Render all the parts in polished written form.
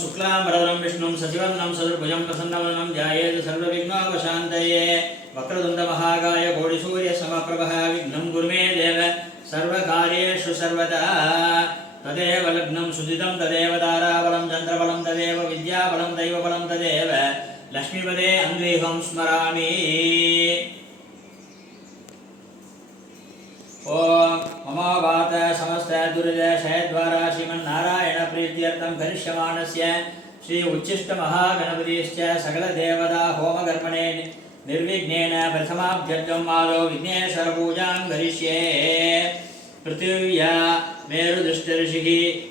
शुक्लांबरधरं विष्णुं शशिवर्णं चतुर्भुजं प्रसन्नवदनं ध्यायेत् सर्वविघ्नोपशान्तये वक्रतुण्डमहाकाय कोटिसूर्यसमप्रभः विघ्नं कुरु मे देव सर्वकार्येषु सर्वदा तदेव लग्नं सुदितं तदेव ताराबलं चन्द्रबलं तदेव विद्याबलं दैवबलं तदेव लक्ष्मीपदे अन्वेहं स्मरामि। ओम ममावात समस्त दुर्दशयद्वारा श्रीमन्नारायण प्रीत्यर्थं करिष्यमाणस्य श्री उच्चिष्ट महागणपतिश्च सकल देवता होमकर्मणे निर्विघ्नेन प्रथमाभ्यर्थम् आदौ विघ्नेश्वर पूजां करिष्ये। पृथिव्या मेरुदुष्टऋषिः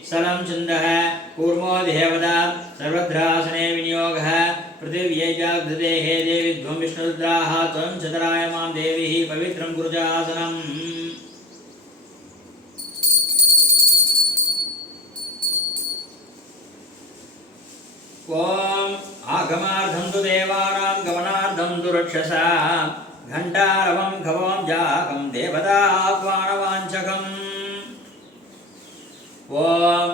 सलं चन्दः कूर्मो देवता सर्वद्रासने विनियोगः पृथिव्यै जागृतेः देवी त्वं विष्णुरुद्राः त्वं चतुराय मां देवीः पवित्रं कुरुजासनम्। ओम आगमार्थं तु देवानां गमनार्थं तु रक्षसां घण्टारवं खवं जाकं देवताह्वानवाञ्छकम्। ओम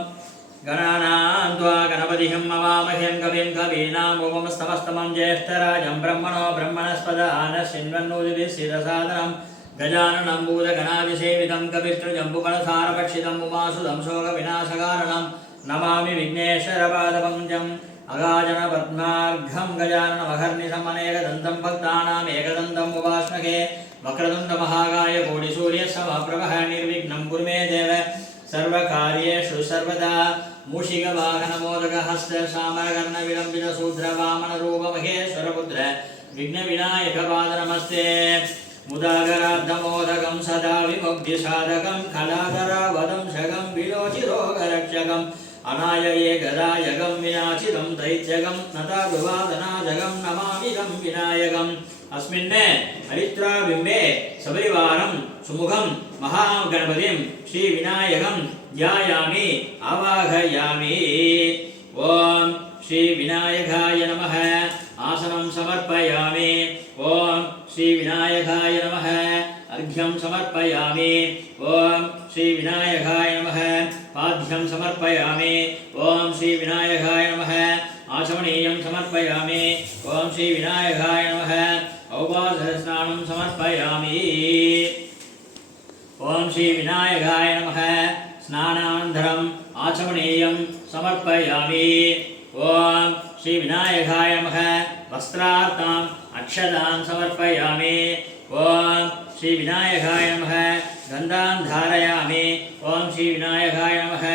गणानां त्वा गणपतिं मवामहें कविं कवीनामुपमस्तमस्तमं ज्येष्ठराजं ब्रह्मणो ब्रह्मणस्पद आनश्चिन्वन्नोदिभिस्सिद्धसादनं गजाननं भूतगणादिसेवितं कवितृजम्बुफलसारभक्षितं उमासुतं शोकविनाशकारणं नमामि विघ्नेश्वरपादपङ्कजम्। अगाजन पद्मार्घं गजाननमहर्निशम् अनेकदन्तं भक्तानाम् एकदन्तम् उपास्महे वक्रतुण्डमहाकाय कोटिसूर्यसमप्रभः निर्विघ्नं कुरु मे देव सर्वकार्येषु सर्वदा। मूषिकवाहनमोदकहस्त सामरकर्णविलम्बितशूद्रवामनरूपमहेश्वरपुत्र विघ्नविनायकपादनमस्ते। मुदागरार्धमोदकं सदा विमुक्तिसाधकं खलाधरावदंशकं विलोचिरोगरक्षकम् अनायये गदायगं विनाशितं दैत्यगं नतादुवादनाजगं नमामिदं विनायकम्। अस्मिन् हरिद्राबिम्बे सपरिवारं सुमुखं महागणपतिं श्रीविनायकं ध्यायामि आवाहयामि। ओम श्रीविनायकाय नमः। आसनं समर्पयामि। ओम श्रीविनायकाय नमः। अर्घ्यं समर्पयामि। ओम श्रीविनायकाय नमः। पाद्यं समर्पयामि। ओम श्रीविनायकाय नमः। आचमनीयं समर्पयामि। ओम श्रीविनायकाय नमः। औपासनस्नानं समर्पयामि। ओम श्रीविनायकाय नमः। स्नानानन्तरम् आचमनीयं समर्पयामि। ओम श्रीविनायकाय नमः। वस्त्रार्थम् अक्षतां समर्पयामि। ओम श्रीविनायकाय नमः। गन्धां धारयामि। ओम श्रीविनायकाय नमः।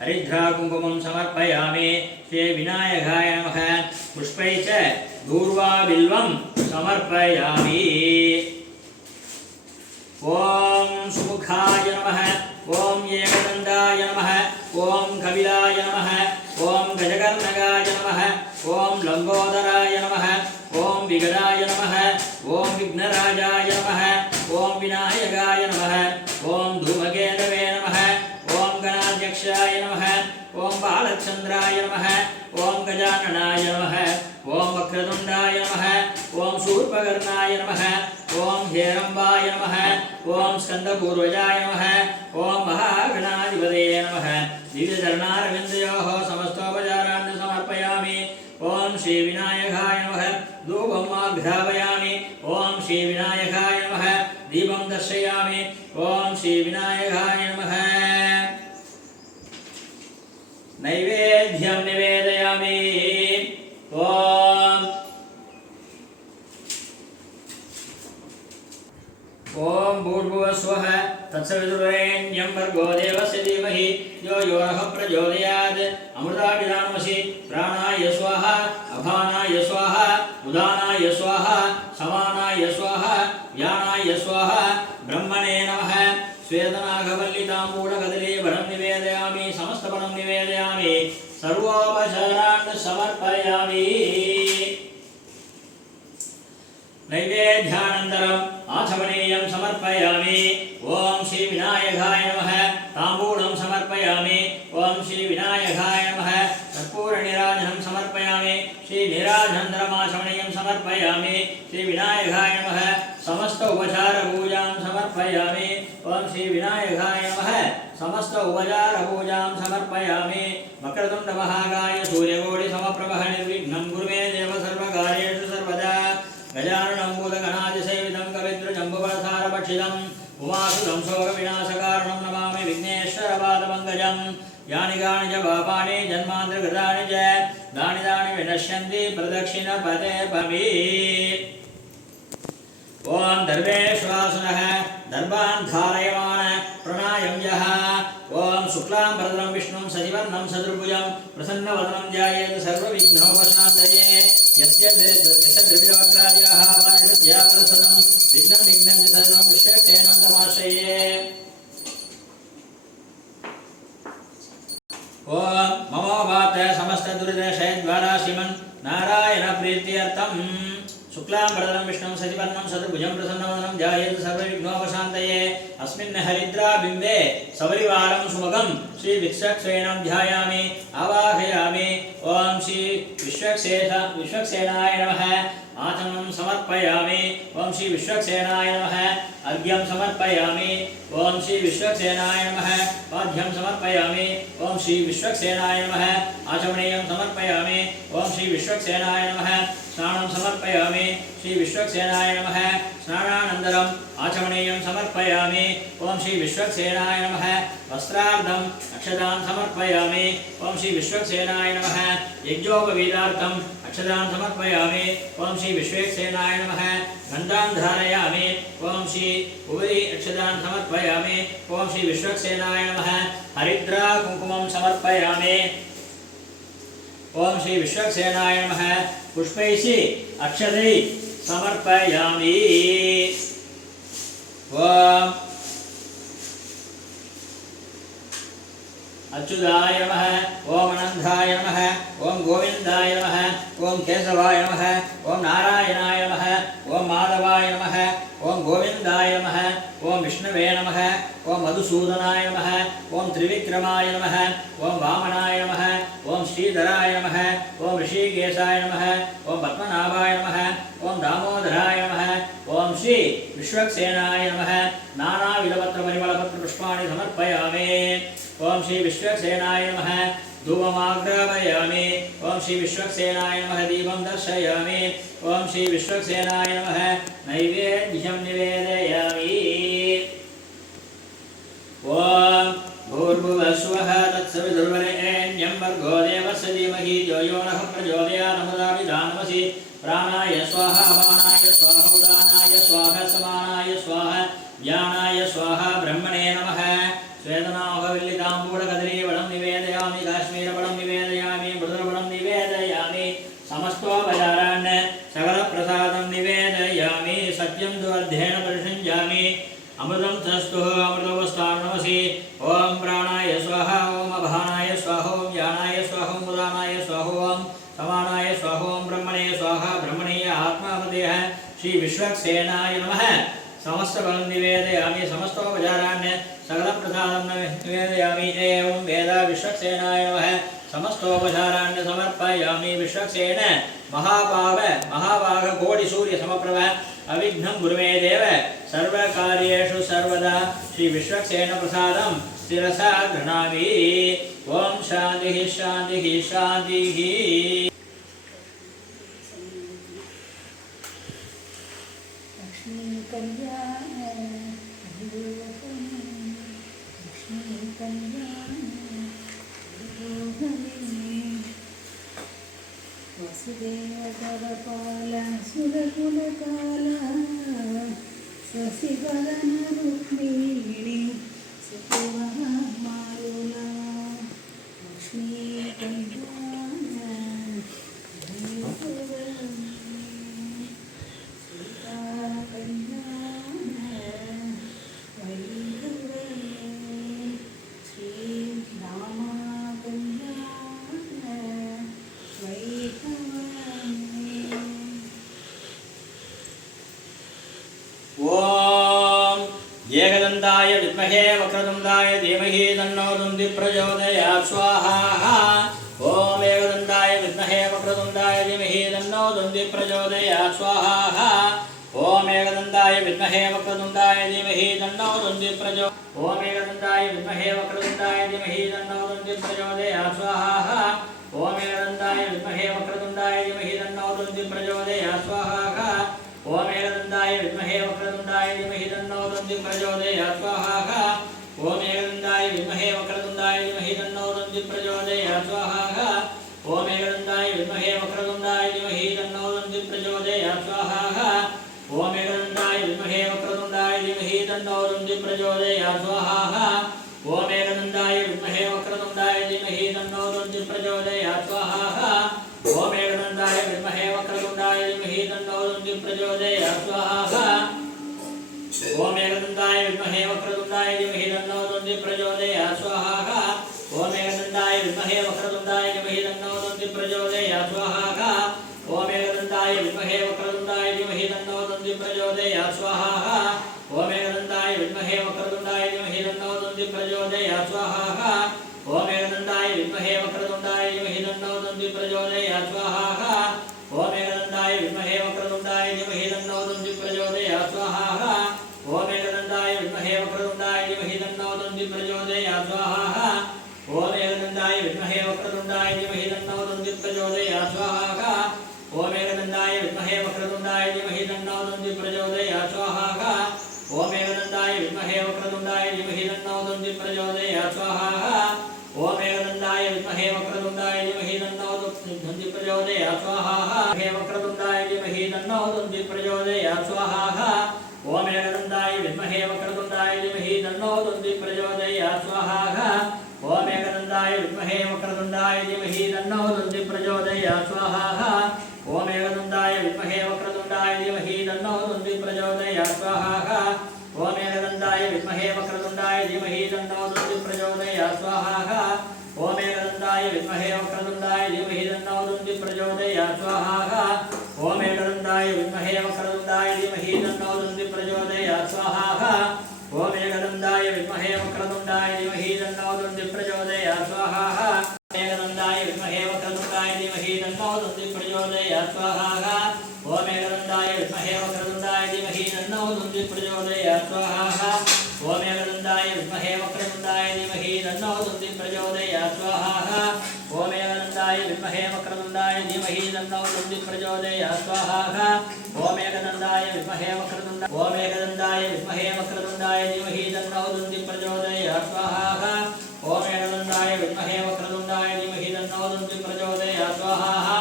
हरिद्राकुङ्कुमं समर्पयामि। श्रीविनायकाय नमः। पुष्पैः च दूर्वाबिल्वं समर्पयामि। ओम सुमुखाय नमः। ओम एकदन्ताय नमः। ओम कपिलाय नमः। ओम गजकर्णकाय नमः। ओम लंबोदराय नमः। ओम विगदाय नमः। ओम विघ्नराजाय नमः। ओम विनायकाय नमः। ओम धूमकेतवे नमः। ओम गणाध्यक्षाय नमः। ओम बालचन्द्राय नमः। ओम गजाननाय नमः। ओम वक्रतुण्डाय नमः। ओम शूर्पकर्णाय नमः। ओम हेरम्बाय नमः। ओम स्कन्दपूर्वजाय नमः। ओम महागणाधिपतये नमः। दिव्यचरणारविन्दयोः समस्तोपचारान् समर्पयामि। ओम श्रीविनायकाय नमः। धूपम् आघ्रापयामि। ओम श्रीविनायकाय नमः। दीपं दर्शयामि। ओम श्रीविनायकाय नमः। नैवेद्यं निवेदयामि। ओम भूर्भुवस्वः तत्सवितुर्वरेण्यं भर्गो देवस्य धीमहि यो यो नः प्रचोदयात् अमृताभिधानमसि। प्राणाय स्वाहा अपानाय स्वाहा उदानाय स्वाहा समानाय स्वाहा व्यानाय स्वाहा ब्रह्मणे नमः। श्वेतनागवल्लिताम्बूलकदलीफलं निवेदयामि। समस्तफलं निवेदयामि। सर्वोपचारान् समर्पयामि। नैवेद्यानन्तरम् आचमनीयं समर्पयामि। ओम श्रीविनायकाय नमः। ताम्बूलं समर्पयामि। ओम श्रीविनायकाय नमः। कर्पूरनीराजनं समर्पयामि। श्रीनीराजनन्तरम् आचमनीयं समर्पयामि। श्रीविनायकाय नमः। समस्त उपचार पूजां समर्पयामि। ओम श्री विनायकाय नमः। समस्त उपचार पूजां समर्पयामि। वक्रतुंड महाकाय सूर्यकोटि समप्रभः निर्विघ्नं कुरु मे देव सर्वकार्येषु सर्वदा। गजाननं भूतगणादिसेवितं कविद्रुजम्बुफलसारभक्षितम् उमासुतं शोकविनाशकारणं नमामि विघ्नेश्वरपादपङ्कजम्। यानि कानि च पापानि जन्मान्तरकृतानि च तानि तानि विनश्यन्ति प्रदक्षिणपदे भवि। ओम दर्वेश्वासुनः दर्भान् धारयमान प्रणायम्यः। ओम शुक्लाम्बरधरं विष्णुं सजिवर्णं चतुर्भुजं प्रसन्नवदनं ध्यायेत् सर्वविघ्नोपशान्तये। यस्य द्रविडवग्राद्याः पारिषद्या परसदं विघ्नं विघ्नं च सर्वं विश्वक्सेनं तमाश्रये। ओम ममोपात समस्त दुर्दशयद्वारा श्रीमन् नारायण प्रीत्यर्थं शुक्लाम्बरधरं विष्णुं सजिवर्णं चतुर्भुजं प्रसन्नवदनं ध्यायेत् सर्वविघ्नोपशान्तये। अस्मिन् हरिद्राबिम्बे सपरिवारं सुमगं श्री विश्वक्सेनं ध्यायामि आवाहयामि। ओम श्री विश्वक्सेनाय नमः। आचमनं समर्पयामि। ओम श्री विश्वक्सेनाय नमः। अर्घ्यं समर्पयामि। ओम श्री विश्वक्सेनाय नमः। पाद्यं समर्पयामि। ओम श्री विश्वक्सेनाय नमः। आचमनीयं समर्पयामि। ओम श्री विश्वक्सेनाय नमः। स्नानं समर्पयामि। श्री विश्वक्सेनाय नमः। स्नानानन्तरम् आचमनीयं समर्पयामि। ओम श्री विश्वक्सेनाय नमः। वस्त्रार्धम् अक्षतान् समर्पयामि। ओम श्री विश्वक्सेनाय नमः। यज्ञोपवीतार्थम् अक्षतान् समर्पयामि। ओम श्री विश्वक्सेनाय नमः। गन्धान् धारयामि। ओम श्री उपरि अक्षतान् समर्पयामि। ओम श्री विश्वक्सेनाय नमः। हरिद्रा कुङ्कुमं समर्पयामि। ओम श्री विश्वक्सेनाय नमः। पुष्पैः अक्षतैः समर्पयामि। ओम अच्युताय नमः। ओम अनंताय नमः। ओम गोविंदाय नमः। ओम केशवाय नमः। ओम नारायणाय नमः। ओम माधवाय नमः। ओम गोविंदाय नमः। ओम विष्णवे नमः। ओम मधुसूदनाय नमः। ओम त्रिविक्रमाय नमः। ओम वामनाय नमः। ओम श्रीधराय नमः। ओम ऋषिकेशाय नमः। ओम पद्मनाभाय नमः। ओम दामोदराय नमः। ओम श्री विश्वक्सेनाय नमः। नानाविधपत्र परिमलपत्र पुष्पाणि समर्पयामि। ओम श्री विश्वक्सेनाय नमः। धूपमाग्रापयामि। ओम श्री विश्वक्सेनाय नमः। दीपं दर्शयामि। ओम श्री विश्वक्सेनाय नमः। नैवेद्यं निवेदयामि। ओम भूर्भुवस्वः तत्सवितुर्वरेण्यं भर्गो देवस्य धीमहि धियो यो नः प्रचोदयात् तमोदाभिधानमसि। प्राणाय स्वाहा अपानाय स्वाहा उदानाय स्वाहा समानाय स्वाहा ज्ञानाय स्वाहा ब्रह्मणे नमः। श्वेतनाभविल्लिताम्बूलकदलीवलं निवेदयामि। काश्मीरफलं निवेदयामि। मृदुरफलं निवेदयामि। समस्तोपचारान् सकलप्रसादं निवेदयामि। सत्यं दुर्धेन परिषञ्जामि। अमृतं तस्तुः अमृतवस्तार्णमसि। ओम प्राणाय स्वाहा। ओम अभानाय स्वाहा। ओम ज्ञानाय स्वाहा। ओम उदानाय स्वाहा। ओम समानाय स्वाहा। ओम ब्रह्मणे स्वाहा। ब्रह्मणीय आत्मापतेः श्री विश्वक्सेनाय नमः। समस्त फलं निवेदयामि। समस्तोपचारान् सकलप्रसादं निवेदयामि। एवं वेद विश्वक्सेनाय नमः। समस्तोपचारान् समर्पयामि। विश्वक्सेन महाभागकोटिसूर्यसमप्रभ अविघ्नं कुरु मे देव सर्वकार्येषु सर्वदा। श्री विश्वक्सेन प्रसादं शिरसा गृह्णामि। ओम शान्तिः शान्तिः शान्तिः। वसुदेवतरपाल सुरकुलकाल शशिवदन रुक्मिणी सुकुमारुला लक्ष्मी कल्याण सीता कल्याण वैभवने श्री राम कल्याण वैभवने। ओम एकदन्ताय विद्महे वक्रतुण्डाय धीमहि तन्नो दन्ति प्रचोदयात् स्वाहा। ओम एकदन्ताय विद्महे वक्रतुण्डाय धीमहि तन्नो दन्ति प्रचोदयात् स्वाहा। ओम एकदन्ताय विद्महे वक्रतुण्डाय धीमहि तन्नो दन्ति प्रचोदयात्। ओम एकदन्ताय विद्महे वक्रतुण्डाय धीमहि तन्नो दन्ति प्रचोदयात् स्वाहा। ओम एकदन्ताय विद्महे वक्रतुण्डाय धीमहि तन्नो दन्ति प्रचोदयात् स्वाहा। ओम एकदन्ताय विद्महे वक्रतुण्डाय धीमहि तन्नो दन्ति प्रचोदयात् स्वाहा। ओम एकदन्ताय विद्महे वक्रतुण्डाय धीमहि तन्नो दन्ति प्रचोदयात् स्वाहा। ओम एकदन्ताय विद्महे वक्रतुण्डाय धीमहि तन्नो दन्ति प्रचोदयात् स्वाहा। ओम एकदन्ताय विद्महे वक्रतुण्डाय धीमहि तन्नो दन्ति प्रचोदयात् स्वाहा। ओम एकदन्ताय विद्महे वक्रतुण्डाय धीमहि तन्नो दन्ति प्रचोदयात् स्वाहा। ओम एकदन्ताय विद्महे वक्रतुण्डाय धीमहि तन्नो दन्ति प्रचोदयात् स्वाहा। ओम एकदन्ताय विद्महे वक्रतुण्डाय धीमहि तन्नो दन्ति प्रचोदयात् स्वाहा। ओम एकदन्ताय विद्महे वक्रतुण्डाय धीमहि तन्नो दन्ति प्रचोदयात् स्वाहा। ओम एकदन्ताय विद्महे वक्रतुण्डाय धीमहि तन्नो दन्ति प्रचोदयात् स्वाहा। ओम एकदन्ताय विद्महे वक्रतुण्डाय धीमहि तन्नो दन्ति प्रचोदयात् स्वाहा। ओम एकदन्ताय विद्महे वक्रतुण्डाय धीमहि तन्नो दन्ति प्रचोदयात् स्वाहा। ओम एकदन्ताय विद्महे वक्रतुण्डाय धीमहि तन्नो दन्ति प्रचोदयात् स्वाहा। ओम एकदन्ताय विद्महे वक्रतुण्डाय धीमहि तन्नो दन्ति प्रचोदयात् स्वाहा। ओम एकदन्ताय विद्महे वक्रतुण्डाय धीमहि तन्नो दन्ति प्रचोदयात् स्वाहा। ओम एकदन्ताय विद्महे वक्रतुण्डाय धीमहि तन्नो दन्ति प्रचोदयात् स्वाहा। ओम एकदन्ताय विद्महे वक्रतुण्डाय धीमहि तन्नो दन्ति प्रचोदयात् स्वाहा। ओम एकदन्ताय विद्महे वक्रतुण्डाय धीमहि तन्नो दन्ति प्रचोदयात् स्वाहा। हे वक्रतुण्डाय धीमहि तन्नो दन्ति प्रचोदयात् स्वाहा। ओम एकदन्ताय विद्महे वक्रतुण्डाय धीमहि तन्नो दन्ति प्रचोदयात् स्वाहा। ओम एकदन्ताय विद्महे वक्रतुण्डाय धीमहि तन्नो दन्ति प्रचोदयात् स्वाहा। ओम एकदन्ताय विद्महे वक्रतुण्डाय धीमहि तन्नो दन्ति प्रचोदयात् स्वाहा। ओम एकदन्ताय विद्महे वक्रतुण्डाय धीमहि तन्नो दन्ति प्रचोदयात् स्वाहा। ओम एकदन्ताय विद्महे वक्रतुण्डाय धीमहि तन्नो दन्ति प्रचोदयात् स्वाहा। ओम एकदन्ताय विद्महे वक्रतुण्डाय धीमहि तन्नो दन्ति प्रचोदयात् स्वाहा। ओम एकदन्ताय विद्महे वक्रतुण्डाय धीमहि तन्नो दन्ति प्रचोदयात् स्वाहा। एकदन्ताय विद्महे वक्रतुण्डाय धीमहि तन्नो दन्ति प्रचोदयात् स्वाहा। ओम एकदन्ताय विद्महे वक्रतुण्डाय धीमहि तन्नो दन्ति प्रचोदयात् स्वाहा। ओम एकदन्ताय विद्महे वक्रतुण्डाय धीमहि तन्नो दन्ति प्रचोदयात् स्वाहा। ओम एकदन्ताय विद्महे वक्रतुण्डाय धीमहि तन्नो दन्ति प्रचोदयात् स्वाहा। ओम एकदन्ताय विद्महे वक्रतुण्डाय ओम एकदन्ताय विद्महे वक्रतुण्डाय धीमहि तन्नो दन्ति प्रचोदयात् स्वाहा। ओम एकदन्ताय विद्महे वक्रतुण्डाय धीमहि तन्नो दन्ति प्रचोदयात् स्वाहा।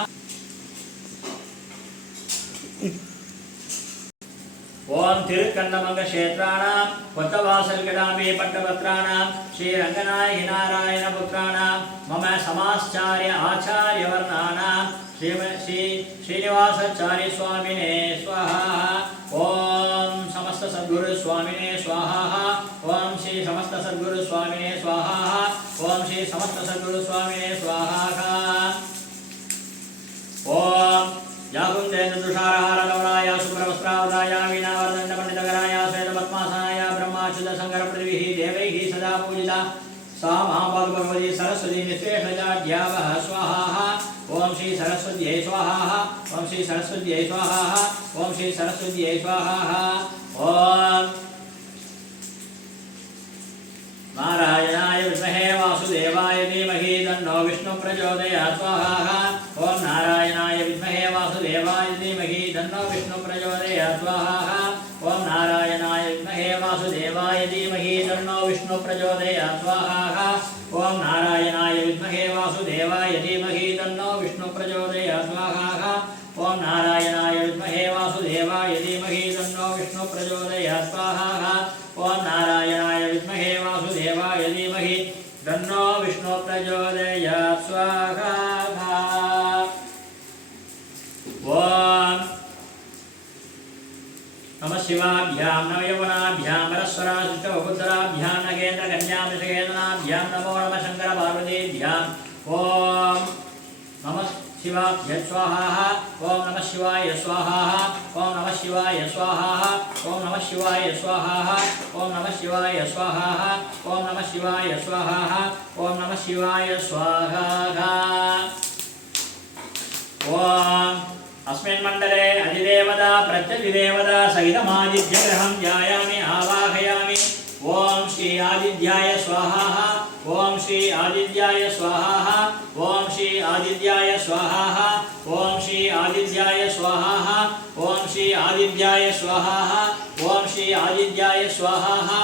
ओम तिरुकन्नमंग क्षेत्राणां वत्तवासलगडाम्बे पट्टभद्राणां श्रीरङ्गनायकि नारायण पुत्राणां मम समाश्चार्य आचार्यवर्णानां श्रीनिवासाचार्य स्वामिने स्वाहा। ओम समस्त सद्गुरु स्वामिने स्वाहा। ओम श्री समस्त सद्गुरु स्वामिने स्वाहा। ओम श्री समस्त सद्गुरु स्वामिने स्वाहा। ओम याकुंदेन्द्र तुषारहार गौराय शुभ्रवस्त्रावदाय वीणावर्धन पंडितकराय श्वेतपद्मासनाय ब्रह्माच्युत शंकर पृथ्वी देवैः सदा पूजिता सा महापार्वती सरस्वती निःशेषजाड्यावः स्वाहा। ओम श्री सरस्वत्यै स्वाहा। ओम श्री सरस्वत्यै स्वाहा। ओम श्री सरस्वत्यै स्वाहा। ओम नारायणाय विद्महे वासुदेवाय धीमहि तन्नो विष्णु प्रचोदयात् स्वाहा। ओम नारायणाय विद्महे वासुदेवाय धीमहि तन्नो विष्णु प्रचोदयात् स्वाहा। ओम नारायणाय विद्महे वासुदेवाय धीमहि तन्नो विष्णु प्रचोदयात् स्वाहा। ओम नारायणाय विद्महे वासुदेवाय धीमहि तन्नो विष्णु प्रचोदयात् स्वाहा। ओम नारायणाय विद्महे वासुदेवाय धीमहि तन्नो विष्णु प्रचोदयात् स्वाहा। ओम नारायणाय विद्महे वासुदेवाय धीमहि तन्नो विष्णु प्रचोदयात् स्वाहा। ओम नमः शिवाभ्यां नमः यवनाभ्यां परस्पराश्रितवपुत्राभ्यां नगेन्द्रकन्यामृषकेतनाभ्यां नमो नमः शंकर पार्वतीभ्यां। ओम नमः शिवाभ्य स्वाहा। ओम नमः शिवाय स्वाहा। ओम नमः शिवाय स्वाहा। ओम नमः शिवाय स्वाहा। ओम नमः शिवाय स्वाहा। ओम नमः शिवाय स्वाहा। ओम नमः शिवाय स्वाहा। ओम अस्मिन् मण्डले अधिदेवता प्रत्यधिदेवता सहितमादित्यग्रहं ध्यायामि आवाहयामि। ओम श्री आदित्याय स्वाहा। ओम श्री आदित्याय स्वाहा। ओम श्री आदित्याय स्वाहा। ओम श्री आदित्याय स्वाहा। ओम श्री आदित्याय स्वाहा। ओम श्री आदित्याय स्वाहा।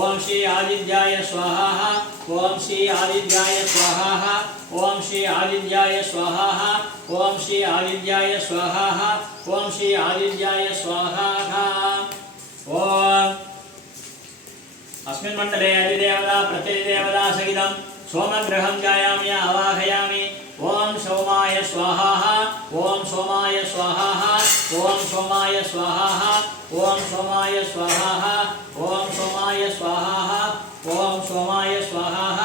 ओम श्री आदित्याय स्वाहा। ओम श्री आदित्याय स्वाहा। ओम श्री आदित्याय स्वाहा। ओम श्री आदित्याय स्वाहा। ओम श्री आदित्याय स्वाहा। ओम अस्मिन् मण्डले अधिदेवता प्रत्यधिदेवता सहितं सोमग्रहं ध्यायामि आवाहयामि। ओम सोमाय स्वाहा। ओम सोमाय स्वाहा। ओम सोमाय स्वाहा। ओम सोमाय स्वाहा। ओम सोमाय स्वाहा। ओम सोमाय स्वाहा।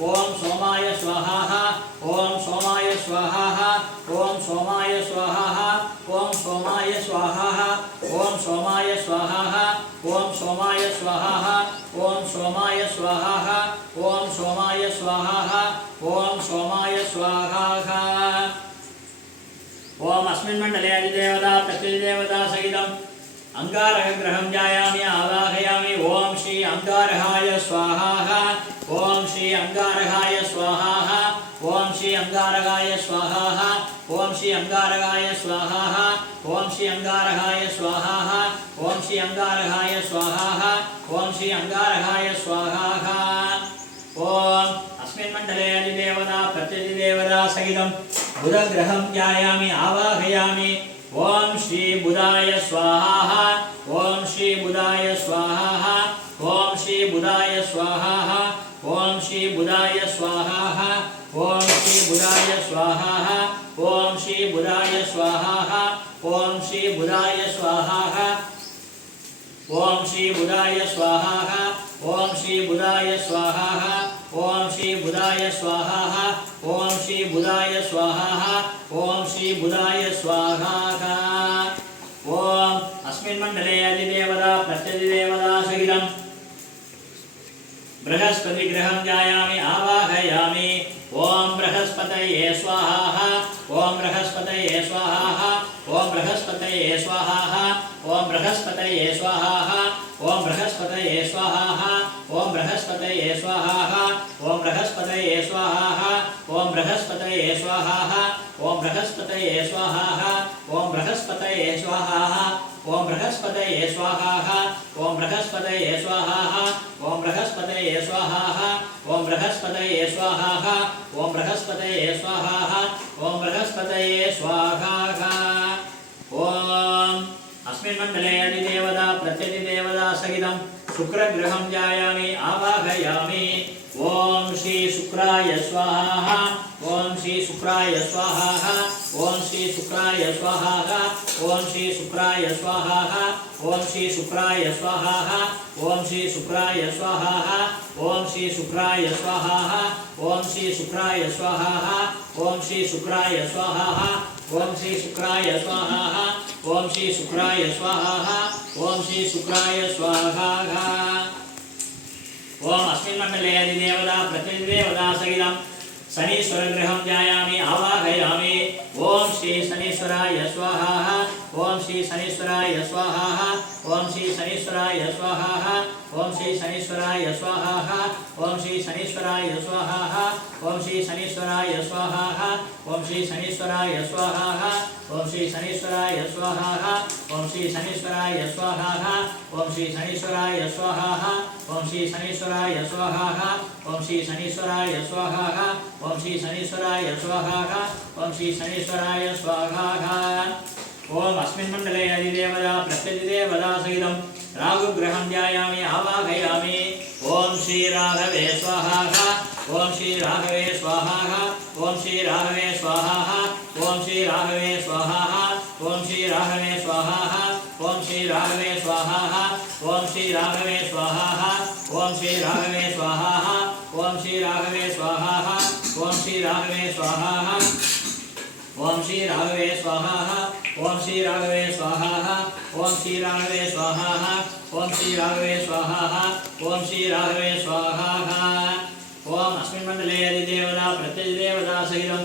ओम सोमाय स्वाहा। ओम सोमाय स्वाहा। ओम सोमाय स्वाहा। ओम सोमाय स्वाहा। ओम सोमाय स्वाहा। ओम सोमाय स्वाहा। ओम सोमाय स्वाहा। ओम सोमाय स्वाहा। ओम सोमाय स्वाहा। ओम अस्मिन् मण्डले अधिदेवता प्रत्यधिदेवता सहितं अंगारकग्रहं ध्यायामि आवाहयामि। ओम श्री अंगारकाय स्वाहा। ओम श्री अंगारकाय स्वाहा। ओम श्री अंगारकाय स्वाहा। ओम श्री अंगारकाय स्वाहा। ओम श्री अंगारकाय स्वाहा। ओम श्री अंगारकाय स्वाहा। ओम श्री अंगारकाय स्वाहा। ओम अस्मिन् मण्डले अधिदेवता प्रत्यधिदेवता सहितं बुधग्रहं ध्यायामि आवाहयामि। ओम श्री बुधाय स्वाहा। ओम श्री बुधाय स्वाहा। ओम श्री बुधाय स्वाहा। ओम श्री बुधाय स्वाहा। ओम श्री बुधाय स्वाहा। ओम श्री बुधाय स्वाहा। ओम श्री बुधाय स्वाहा। ओम श्री बुधाय स्वाहा। ओम श्री बुधाय स्वाहा। ओम श्री बुधाय स्वाहा। ओम श्री बुधाय स्वाहा। ओम श्री बुधाय स्वाहा। ओम अस्मिन् मण्डले अधिदेवता प्रत्यधिदेवता सहितं बृहस्पतिग्रहं ध्यायामि आवाहयामि। ओम बृहस्पतये स्वाहा। ओम बृहस्पतये स्वाहा। ओम बृहस्पतये स्वाहा। ओम बृहस्पतये स्वाहा। ओम बृहस्पतये स्वाहा। ओम बृहस्पतये स्वाहा। ओम बृहस्पतये स्वाहा। ओम बृहस्पतये स्वाहा। ओम बृहस्पतये स्वाहा। ओम बृहस्पतये स्वाहा। ओम बृहस्पतये स्वाहा। ओम बृहस्पतये स्वाहा। ओम बृहस्पतये स्वाहा। ओम बृहस्पतये स्वाहा। ओम बृहस्पतये स्वाहा। ओम बृहस्पतये स्वाहा। ओम अस्मिन् मण्डले अधिदेवता प्रत्यधिदेवता सहितं शुक्रग्रहं ध्यायामि आवाहयामि। ओम श्री शुक्राय स्वाहा। ओम श्री शुक्राय स्वाहा। ओम श्री शुक्राय स्वाहा। ओम श्री शुक्राय स्वाहा। ओम श्री शुक्राय स्वाहा। ओम श्री शुक्राय स्वाहा। ओम श्री शुक्राय स्वाहा। ओम श्री शुक्राय स्वाहा। ओम श्री शुक्राय स्वाहा। ओम श्री शुक्राय स्वाहा। ओम श्री शुक्राय स्वाहा। ओम श्री शुक्राय स्वाहा। ओम अस्मिन् मण्डले अधिदेवता प्रत्यधिदेवता सहितं शनीश्वरग्रहं ध्यायामि आवाहयामि। ओम श्री शनीश्वराय स्वाहा। ओम श्री शनीश्वराय स्वाहा। ओम श्री शनीश्वराय स्वाहा। ओम श्री शनीश्वराय स्वाहा। ओम श्री शनीश्वराय स्वाहा। ओम श्री शनीश्वराय स्वाहा। ओम श्री शनीश्वराय स्वाहा। ओम श्री शनीश्वराय स्वाहा। ओम श्री शनीश्वराय स्वाहा। ओम श्री शनीश्वराय स्वाहा। ओम श्री शनीश्वराय स्वाहा। ओम श्री शनीश्वराय स्वाहा। ओम श्री शनीश्वराय स्वाहा। ओम श्री शनीश्वराय स्वाहा। ओम अस्मिन् मण्डले अधिदेवता प्रत्यधिदेवता सहितं राहुग्रहं ध्यायामि आवाहयामि। ओम श्री राघवे स्वाहा। ओम श्री राघवे स्वाहा। ओम श्री राघवे स्वाहा। ओम श्री राघवे स्वाहा। ओम श्री राघवे स्वाहा। ओम श्री राघवे स्वाहा। ओम श्री राघवे स्वाहा। ओम श्री राघवे स्वाहा। ओम श्री राघवे स्वाहा। ओम श्री राघवे स्वाहा। ओम श्री राघवे स्वाहा। ओम श्री राघवे स्वाहा। ओम श्री राघवे स्वाहा। ओम श्री राघवे स्वाहा। ओम श्री राघवे स्वाहा। ओम अस्मिन् मण्डले अधिदेवता प्रत्यधिदेवता सहितं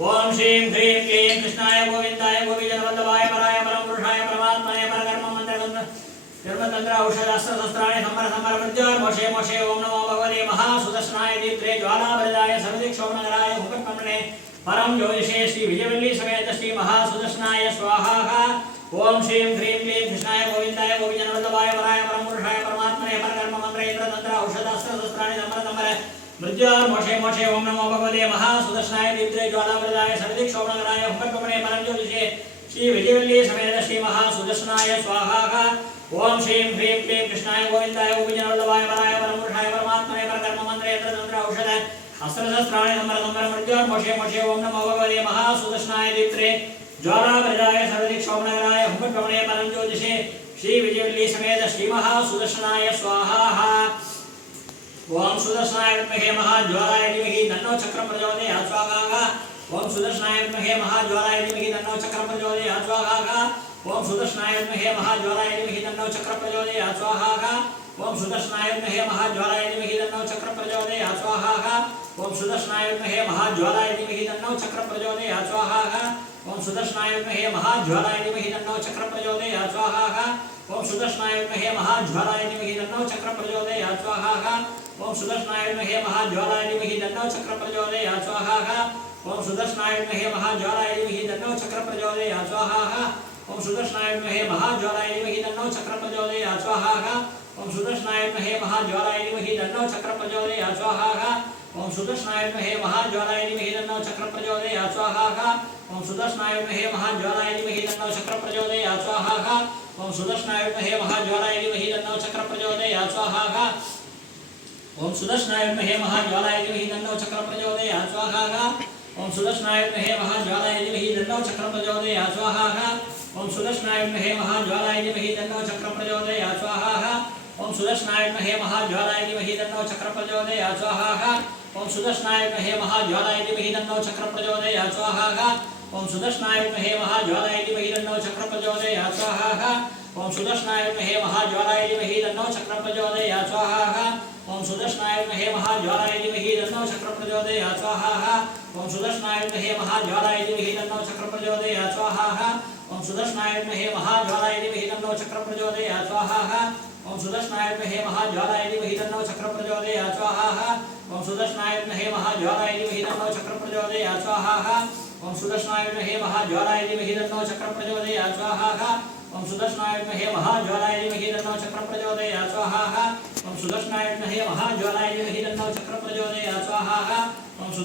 ओम श्रीं ह्रीं क्लीं कृष्णाय गोविंदाय गोपीजनवल्लभाय पराय परम पुरुषाय परमात्मने परकर्म मंत्रगंध धर्मतंत्र औषधास्त्र शस्त्राणि संबर संबर मृत्योर मोषे मोषे ओम नमो भगवते महासुदर्शनाय दीप्त्रे ज्वालाभरिताय सर्वदिक्षोमनगराय हुकटकमणे परम ज्योतिषे श्री विजयवल्ली समेत श्री महासुदर्शनाय स्वाहा। ओम श्रीं ह्रीं क्लीं कृष्णाय गोविंदाय गोपीजनवल्लभाय पराय परम पुरुषाय परमात्मने परकर्म मंत्रगंध औषधास्त्र शस्त्राणि संबर संबर मृत्योर मोषे मोषे ओम नमो भगवते महासुदर्शनाय दीप्त्रे ज्वालाभरिताय सर्वदिक्षोमनगराय हुकटकमणे परम ज्योतिषे श्री विजयवल्ली समेत श्री महासुदर्शनाय स्वाहा। ओम श्रीं ह्रीं क्लीं कृष्णाय गोविंदाय गोपीजनवल्लभाय पराय परम पुरुषाय परमात्मने परकर्म मंत्रगंध औषध अस्त्रशस्त्राणि संबर संबर मृत्योर मोषे मोषे ओम नमो भगवते महासुदर्शनाय दीप्त्रे ज्वालाभरिताय सर्वदिक्षोमनगराय हुकटकमणे परम ज्योतिषे श्री विजयवल्ली समेत श्री महासुदर्शनाय स्वाहा। ओम सुदर्शनाय विद्महे महाज्वालाय धीमहि तन्नो चक्रं प्रचोदयात् स्वाहा। ओम सुदर्शनाय विद्महे महाज्वालाय धीमहि तन्नो चक्रं प्रचोदयात् स्वाहा। ओम सुदर्शनाय विद्महे महाज्वालाय धीमहि तन्नो चक्रं प्रचोदयात् स्वाहा। ओम सुदर्शनाय विद्महे महाज्वालाय धीमहि तन्नो चक्रं प्रचोदयात् स्वाहा। ओम सुदर्शनाय विद्महे महाज्वालाय धीमहि तन्नो चक्रं प्रचोदयात् स्वाहा। ओम सुदर्शनाय विद्महे महाज्वालाय धीमहि तन्नो चक्रं प्रचोदयात् स्वाहा। ओम सुदर्शनाय विद्महे महाज्वालाय धीमहि तन्नो चक्रं प्रचोदयात् स्वाहा। ओम सुदर्शनाय विद्महे महाज्वालाय धीमहि तन्नो चक्रं प्रचोदयात् स्वाहा। ओम सुदर्शनाय विद्महे महाज्वालाय धीमहि तन्नो चक्रं प्रचोदयात् स्वाहा। ओम सुदर्शनाय विद्महे महाज्वालाय धीमहि तन्नो चक्रं प्रचोदयात् स्वाहा। ओम सुदर्शनाय विद्महे महाज्वालाय धीमहि तन्नो चक्रं प्रचोदयात् स्वाहा। ओम सुदर्शनाय विद्महे महाज्वालाय धीमहि तन्नो चक्रं प्रचोदयात् स्वाहा। ओम सुदर्शनाय विद्महे महाज्वालाय धीमहि तन्नो चक्रं प्रचोदयात् स्वाहा। ओम सुदर्शनाय विद्महे महाज्वालाय धीमहि तन्नो चक्रं प्रचोदयात् स्वाहा। ओम सुदर्शनाय विद्महे महाज्वालाय धीमहि तन्नो चक्रं प्रचोदयात् स्वाहा। ओम सुदर्शनाय विद्महे महाज्वालाय धीमहि तन्नो चक्रं प्रचोदयात् स्वाहा। ओम सुदर्शनाय विद्महे महाज्वालाय धीमहि तन्नो चक्रं प्रचोदयात् स्वाहा। ओम सुदर्शनाय विद्महे महाज्वालाय धीमहि तन्नो चक्रं प्रचोदयात् स्वाहा। ओम सुदर्शनाय विद्महे महाज्वालाय धीमहि तन्नो चक्रं प्रचोदयात् स्वाहा। ओम सुदर्शनाय विद्महे महाज्वालाय धीमहि तन्नो चक्रं प्रचोदयात् स्वाहा। ओम सुदर्शनाय विद्महे महाज्वालाय धीमहि तन्नो चक्रं प्रचोदयात् स्वाहा। ओम सुदर्शनाय विद्महे महाज्वालाय धीमहि तन्नो चक्रं प्रचोदयात् स्वाहा। ओम सुदर्शनाय विद्महे महाज्वालाय धीमहि तन्नो चक्रं प्रचोदयात् स्वाहा। ओम सुदर्शनाय विद्महे महाज्वालाय धीमहि तन्नो चक्रं प्रचोदयात् स्वाहा। ओम सुदर्शनाय विद्महे महाज्वालाय धीमहि तन्नो चक्रं प्रचोदयात् स्वाहा। ओम सुदर्शनाय विद्महे महाज्वालाय धीमहि तन्नो चक्रं प्रचोदयात् स्वाहा। ओम सुदर्शनाय विद्महे महाज्वालाय धीमहि तन्नो चक्रं प्रचोदयात् स्वाहा। ओम सुदर्शनाय विद्महे महाज्वालाय धीमहि तन्नो चक्रं प्रचोदयात् स्वाहा। ओम सुदर्शनाय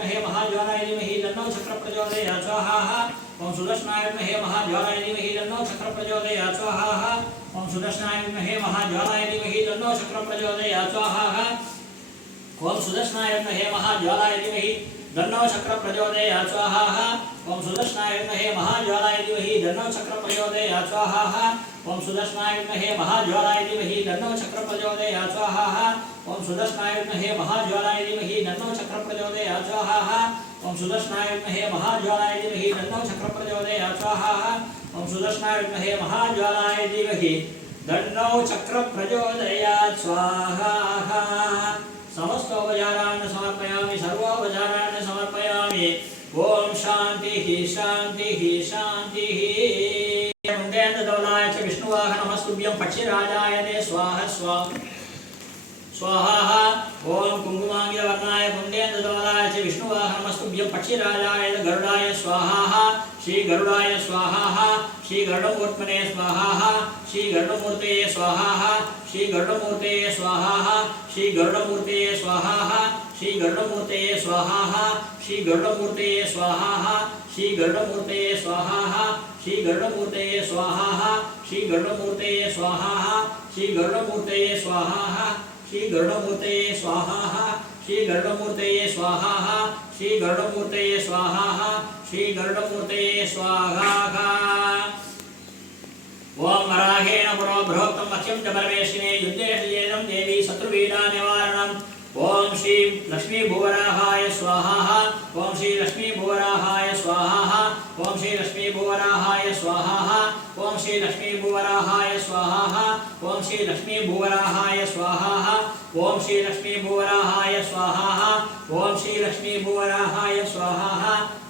विद्महे महाज्वालाय धीमहि तन्नो चक्रं प्रचोदयात् स्वाहा। ओम सुदर्शनाय विद्महे महाज्वालाय धीमहि तन्नो चक्रं प्रचोदयात् स्वाहा। ओम सुदर्शनाय विद्महे महाज्वालाय धीमहि तन्नो चक्रं प्रचोदयात् स्वाहा। ओम सुदर्शनाय विद्महे महाज्वालाय धीमहि तन्नो चक्रं प्रचोदयात् स्वाहा। ओम सुदर्शनाय विद्महे महाज्वालाय धीमहि तन्नो चक्रं प्रचोदयात् स्वाहा। ओम सुदर्शनाय विद्महे महाज्वालाय धीमहि तन्नो चक्रं प्रचोदयात् स्वाहा। ओम सुदर्शनाय विद्महे महाज्वालाय धीमहि तन्नो चक्रं प्रचोदयात् स्वाहा। ओम सुदर्शनाय विद्महे महाज्वालाय धीमहि तन्नो चक्रं प्रचोदयात् स्वाहा। ओम सुदर्शनाय विद्महे महाज्वालाय धीमहि तन्नो चक्रं प्रचोदयात् स्वाहा। ओम सुदर्शनाय विद्महे महाज्वालाय धीमहि तन्नो चक्रं प्रचोदयात् स्वाहा। समस्तोपचारान् समर्पयामि सर्वोपचारान् समर्पयामि। ओम शांतिः शांतिः शांतिः। मुण्डेन्द्रदौलाय च विष्णुवाहनमस्तुभ्यं पक्षिराजाय ते स्वाहा स्वाहा। ओम कुङ्कुमाङ्गवर्णाय मुण्डेन्द्रदौलाय च विष्णुवाहनमस्तुभ्यं पक्षिराजाय गरुडाय स्वाहा। श्री गरुडाय स्वाहा। श्री गरुडमूर्तने स्वाहा। श्री गरुडमूर्तये स्वाहा। श्री गरुडमूर्तये स्वाहा। श्री गरुडमूर्तये स्वाहा। श्री गरुडमूर्तये स्वाहा। श्री गरुडमूर्तये स्वाहा। श्री गरुडमूर्तये स्वाहा। श्री गरुडमूर्तये स्वाहा। श्री गरुडमूर्तये स्वाहा। श्री गरुडमूर्तये स्वाहा। श्री गरुडमूर्तये स्वाहा। श्री गरुडमूर्तये स्वाहा। श्री गरुडमूर्तये स्वाहा। श्री गरुडमूर्तये स्वाहा। ओम वराहेण पुरो बृहत्तम मह्यं च परमेशिने युद्धे श्रियेदं देवी शत्रुवीरा निवारणम्। ओम श्री लक्ष्मी भुवराहाय स्वाहा। ओम श्री लक्ष्मी भुवराहाय स्वाहा। ओम श्री लक्ष्मी भुवराहाय स्वाहा। ओम श्री लक्ष्मी भुवराहाय स्वाहा। ओम श्री लक्ष्मी भुवराहाय स्वाहा। ओम श्री लक्ष्मी भुवराहाय स्वाहा। ओम श्री लक्ष्मी भुवराहाय स्वाहा।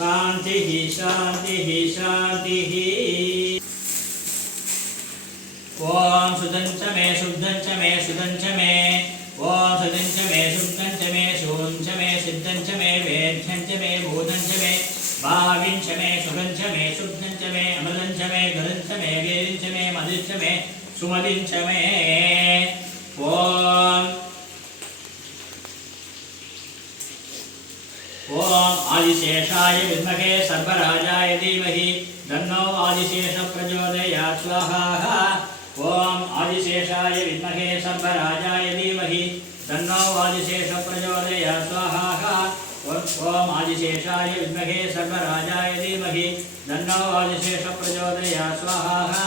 शान्तिः शान्तिः शान्तिः ॐ शुद्धं च मे शुद्धं च मे शुद्धं च मे ॐ शुद्धं च मे शुद्धं च मे शुद्धं च मे सिद्धं च मे वेद्यं च मे भूतं च मे भाविं च मे शुभं च मे शुद्धं च मे अमलं च मे गरुं च मे वीर्यं च मे मदिं च मे सुमदिं च मे ॐ आदिशेषाय विद्महे सर्वराजाय धीमहि तन्नो आदिशेष प्रचोदयात् स्वाहा ॐ आदिशेषाय विद्महे सर्वराजाय धीमहि तन्नो आदिशेष प्रचोदयात् स्वाहा ॐ आदिशेषाय विद्महे सर्वराजाय धीमहि तन्नो आदिशेष प्रचोदयात् स्वाहा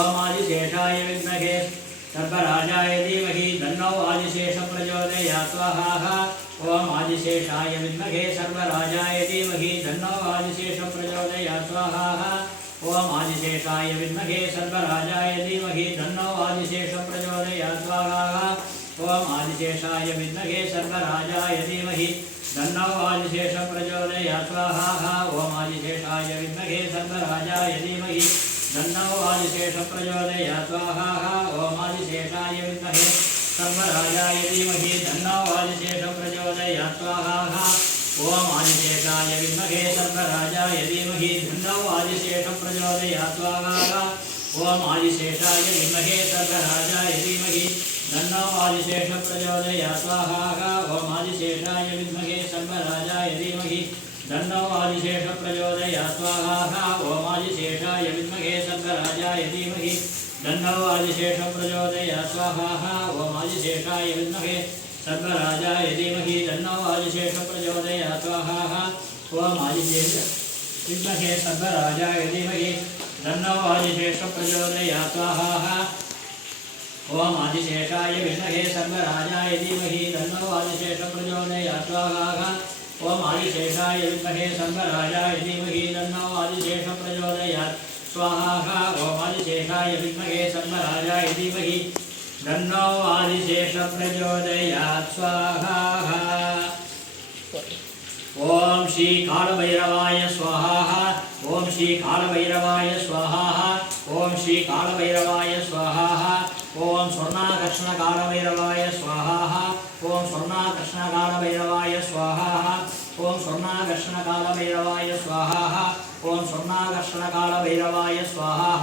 ॐ आदिशेषाय विद्महे सर्वराजाय धीमहि तन्नो आदिशेष प्रचोदयात् स्वाहा ॐ आदिशेषाय विद्महे सर्वराजाय धीमहि तन्नो आदिशेष प्रचोदयात् स्वाहा ॐ आदिशेषाय विद्महे सर्वराजाय धीमहि तन्नो आदिशेष प्रचोदयात् स्वाहा ॐ आदिशेषाय विद्महे सर्वराजाय धीमहि तन्नो आदिशेष प्रचोदयात् स्वाहा ॐ आदिशेषाय विद्महे सर्वराजाय धीमहि तन्नो आदिशेष प्रचोदयात् स्वाहा ॐ आदिशेषाय विद्महे सर्वराजाय धीमहि तन्नो आदिशेष प्रचोदयात् स्वाहा ॐ आदिशेषाय विद्महे सर्वराजाय धीमहि तन्नो आदिशेष प्रचोदयात् स्वाहा ॐ आदिशेषाय विद्महे सर्वराजाय धीमहि तन्नो आदिशेष प्रचोदयात् स्वाहा ॐ आदिशेषाय विद्महे सर्वराजाय धीमहि तन्नो आदिशेष प्रचोदयात् स्वाहा ॐ आदिशेषाय विद्महे सर्वराजाय धीमहि तन्नो आदिशेष प्रचोदयात् स्वाहा ॐ आदिशेषाय विद्महे सर्वराजाय धीमहि तन्नो आदिशेष प्रचोदयात् स्वाहा ॐ आदिशेष विद्महे सर्वराजाय धीमहि तन्नो आदिशेष प्रचोदयात् स्वाहा ॐ आदिशेषाय विद्महे सर्वराजाय धीमहि तन्नो आदिशेष प्रचोदयात् स्वाहा ॐ आदिशेषाय विद्महे सर्वराजाय धीमहि तन्नो आदिशेष प्रचोदयात् स्वाहा ॐ आदिशेषाय विद्महे सर्वराजाय धीमहि तन्नो आदिशेष प्रचोदयात् स्वाहा ॐ श्री कालभैरवाय स्वाहा ॐ श्री कालभैरवाय स्वाहा ॐ श्री कालभैरवाय स्वाहा ॐ स्वर्णाकर्षणकालभैरवाय स्वाहा ॐ स्वर्णाकर्षणकालभैरवाय स्वाहा ॐ स्वर्णाकर्षणकालभैरवाय स्वाहा ॐ स्वर्णाकर्षणकालभैरवाय स्वाहा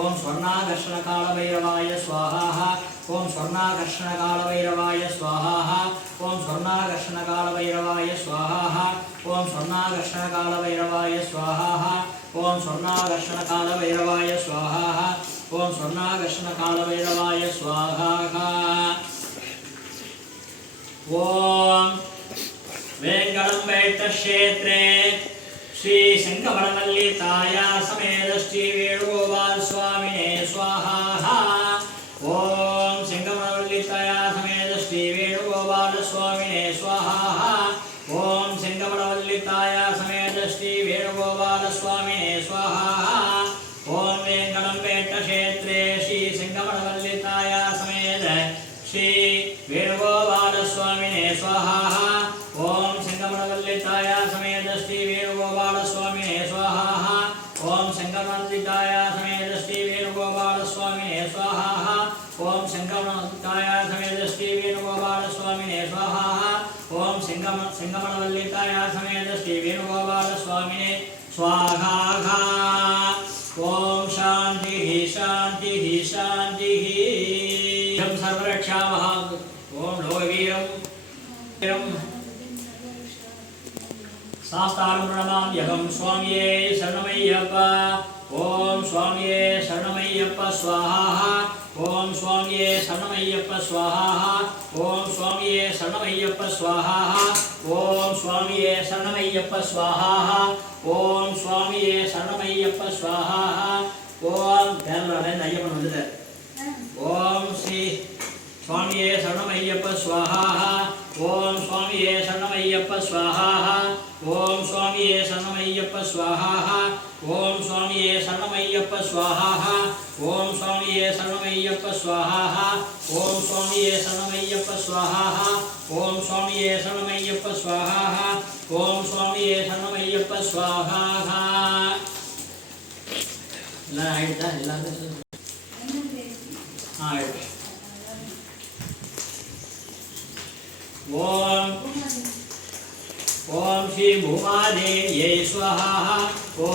ॐ स्वर्णाकर्षणकालभैरवाय स्वाहा ॐ स्वर्णाकर्षणकालभैरवाय स्वाहा ॐ स्वर्णाकर्षणकालभैरवाय स्वाहा ॐ स्वर्णाकर्षणकालभैरवाय स्वाहा ॐ स्वर्णाकर्षणकालभैरवाय स्वाहा ॐ स्वर्णाकर्षणकालभैरवाय स्वाहा ॐ वेङ्कटक्षेत्रे श्री शङ्करमल्लिकाया समेत श्री वेणुगोपाल स्वामिने स्वाहा ॐ शङ्करमल्लिकाया समेत श्री वेणुगोपाल स्वामिने स्वाहा ॐ शङ्करमल्लिकाया समेत श्री वेणुगोपाल स्वामिने स्वाहा ॐ वेङ्कटक्षेत्रे श्री शङ्करमल्लिकाया समेत श्री वेणुगोपाल स्वामिने स्वाहा ॐ शङ्करमल्लिकाया समेत श्री वेणुगोपाल स्वामिने स्वाहा ॐ शङ्करमल्लिकाया समेत श्री वेणुगोपाल स्वामिने स्वाहा ॐ शङ्करमल्लिकाया समेत श्री वेणुगोपाल स्वामिने स्वाहा ॐ शङ्करमल्लिकाया समेत श्री वेणुगोपाल स्वामिने स्वाहा ॐ शान्तिः शान्तिः शान्तिः सर्वरक्षामः ॐ लोकवीरं शास्त्रां प्रणमाम्यहं स्वामिये शरणमय्यप्पा ॐ स्वामिये शरणमय्यप्पा स्वाहा ॐ स्वामिये शरणमय्यप्पा स्वाहा ॐ स्वामिये शरणमय्यप्पा स्वाहा ॐ स्वामिये शरणमय्यप्पा स्वाहा ॐ स्वामिये शरणमय्यप्पा स्वाहा ॐ தேவராஜன் ஐயப்பன் வந்துட்டார் ॐ श्री स्वामिये शरणमय्यप्पा स्वाहा ॐ स्वामिये शरणमय्यप्पा स्वाहा ॐ स्वामिये शरणमय्यप्पा स्वाहा ॐ स्वामिये शरणमय्यप्पा स्वाहा ॐ स्वामिये शरणमय्यप्पा स्वाहा ॐ स्वामिये शरणमय्यप्पा स्वाहा ॐ स्वामिये शरणमय्यप्पा स्वाहा ॐ स्वामिये शरणमय्यप्पा स्वाहा स्वाहा ಎಲ್ಲ ಆಯ್ತಾ ಎಲ್ಲ ಆಯ್ತು ಓಂ ಓಂ ಶ್ರೀ ಭೂಮಾದೇವ್ಯೈ ಸ್ವಾಹಾ ಓಂ